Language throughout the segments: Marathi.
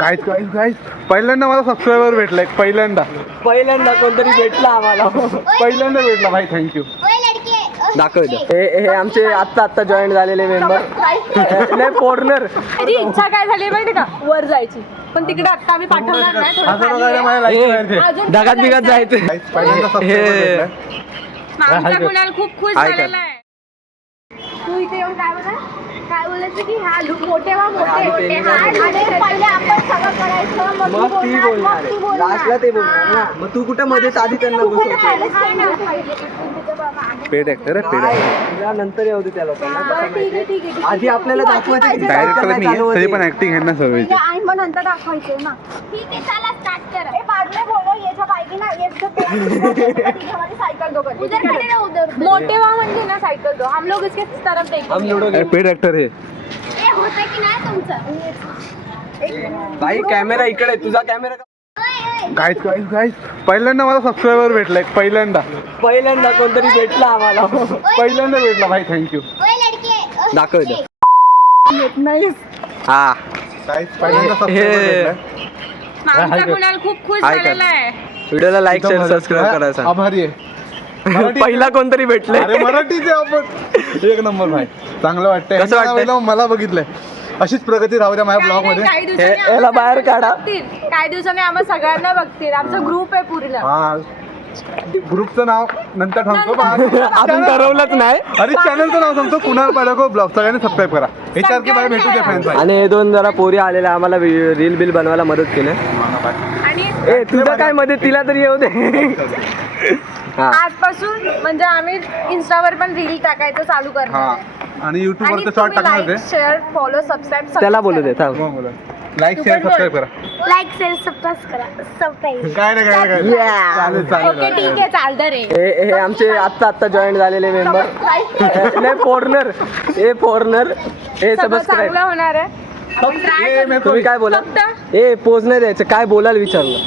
गाईज गाईज गाईज पहिल्यांदा मला सबस्क्रायबर भेटलाय. पहिल्यांदा कोणतरी भेटला आम्हाला. पहिल्यांदा भेटला भाई. थँक्यू. दाखवतो. हे आमचे आत्ता जॉईन झालेले मेंबर. नाही फॉरनर. माझी इच्छा काय झाली माहिती का, वर जायची, पण तिकडे आता आम्ही पाठवणार नाही. थोडं असं खाली बघायला आहे. मला लाईक माहिती. अजून ढगात बिगात जायचं. पहिल्यांदा सबस्क्रायबर भेटलाय. आमचा कुणाल खूप खुश हाय झालेला आहे. तू इथे येऊन काय बोलायचं की हा मोठे मोठे आणि पहिले आपण सगळं करायचं, मग ती बोलणार. लास्टला ते बोलणार ना. मग तू कुठं मध्येच आधी त्यांना बसवतो. पेड ऍक्टर आहे. Paid actor. नंतर येऊ दे त्या लोकांना. आधी आपल्याला दाखवायचं की काय डायरेक्टर काय मी चालू तरी होते. पण ऍक्टिंग ह्यांना सवय आहे. आणि मग नंतर दाखवायचे ना. ठीक आहे, चला स्टार्ट करा. ए बाद में बोलो, ये सब आएगी ना, ये सब हमारी साइकिल दो कर. उधर खड़े रहो, उधर. मोटे वाह म्हणजे ना साइकिल दो. हम लोग इसके तरफ हम देखेंगे. लुडो पेड ऍक्टर आहे. ये होतं की नाही तुमचं? भाई कॅमेरा इकडे. तुझा कॅमेरा गाईज गाईज गाईज पहिल्यांदा मला सबस्क्रायबर भेटलाय. पहिल्यांदा कोणतरी भेटला आम्हाला. पहिल्यांदा भेटला भाई. थँक्यू. दाखवतो. नाही. हा गाईज पहिल्यांदा सबस्क्रायबर भेटलाय. आमचा कुणाल खूप खुश हाय कर. झालेला आहे. व्हिडिओला लाईक शेअर सबस्क्राईब करायचा. आभारी आहे. पहिला कोणतरी भेटले. अरे मराठीचे आपण एक नंबर भाई. चांगलं वाटतंय. कसं वाटतंय? ह्यांना मला बघितलंय. अशीच प्रगती राहू द्या माझ्या ब्लॉग मध्ये. काही दिवसांनी याला बाहेर काढा. काही दिवसांनी आम्हा सगळ्यांना बघतील. आमचा ग्रुप आहे पूर्ण. हा ग्रुपचं नाव नंतर सांगतो. अजून ठरवलंच नाही. अरे चॅनलचं नाव सांगतो. कुणाल पाडको ब्लॉग. सगळ्यांनी सबस्क्राईब करा. HR की बाय भेटू द्या फ्रेंड्स भाई. आणि हे दोन जरा पोरी आलेल्या आम्हाला रील बिल बनवायला मदत केली. आणि ए तुझं काय मदत तिला तरी येऊ दे. हा आजपासून म्हणजे आम्ही इंस्टावर पण रील टाकायचं चालू हा करणार. आणि युट्यूब वर तर शॉर्ट टाकणार ते. शेअर फॉलो सबस्क्राईब त्याला बोलू दे थांब. लाईक शेअर सबस्क्राईब करा. लाईक शेअर सबस्क्राईब करा. सबस्क्राईब. काय नाही काय नाही Yeah. चालेल ओके चालेल. ठीक आहे, चालतं रे. हे आमचे आत्ता जॉईन झालेले मेंबर. नाही फॉरनर. हे फॉरनर. हे सगळं सबस्क्राईब. चांगलं होणार आहे. आपण try ए, करू. तुम्ही काय बोला. फक्त ए पोज नाही द्यायचं. काय बोलायला विचारलं.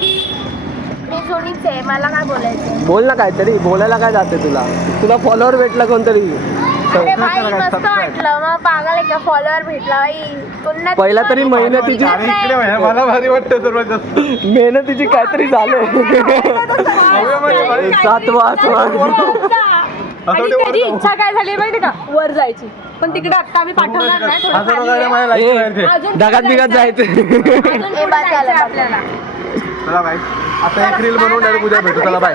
मी सोनीच आहे, मला काय बोलायचं. बोल ना काहीतरी. बोलायला काय जाते तुला फॉलोअर भेटला कोणतरी. अरे भाई मस्त वाटलं. मग पागल आहे का, फॉलोअर भेटला बाई. पुन्हा पहिला तरी मेहनतीची आणि इकडे बघा, मला भारी वाटतं सर्वात जास्त. मेहनतीची काहीतरी झालं. सातवा आणि त्याची इच्छा काय झाली माहिती का, वर जायची, पण तिकडे आता आम्ही पाठवणार नाही. थोडं असं खाली बघायला आहे. मला लाईक माहिती. अजून ढगात बिगात जायचं. अजून पुढे जायचं आपल्याला. चला बाय. आता एक रील बनवून डायरेक्ट उद्या भेटू. चला बाय.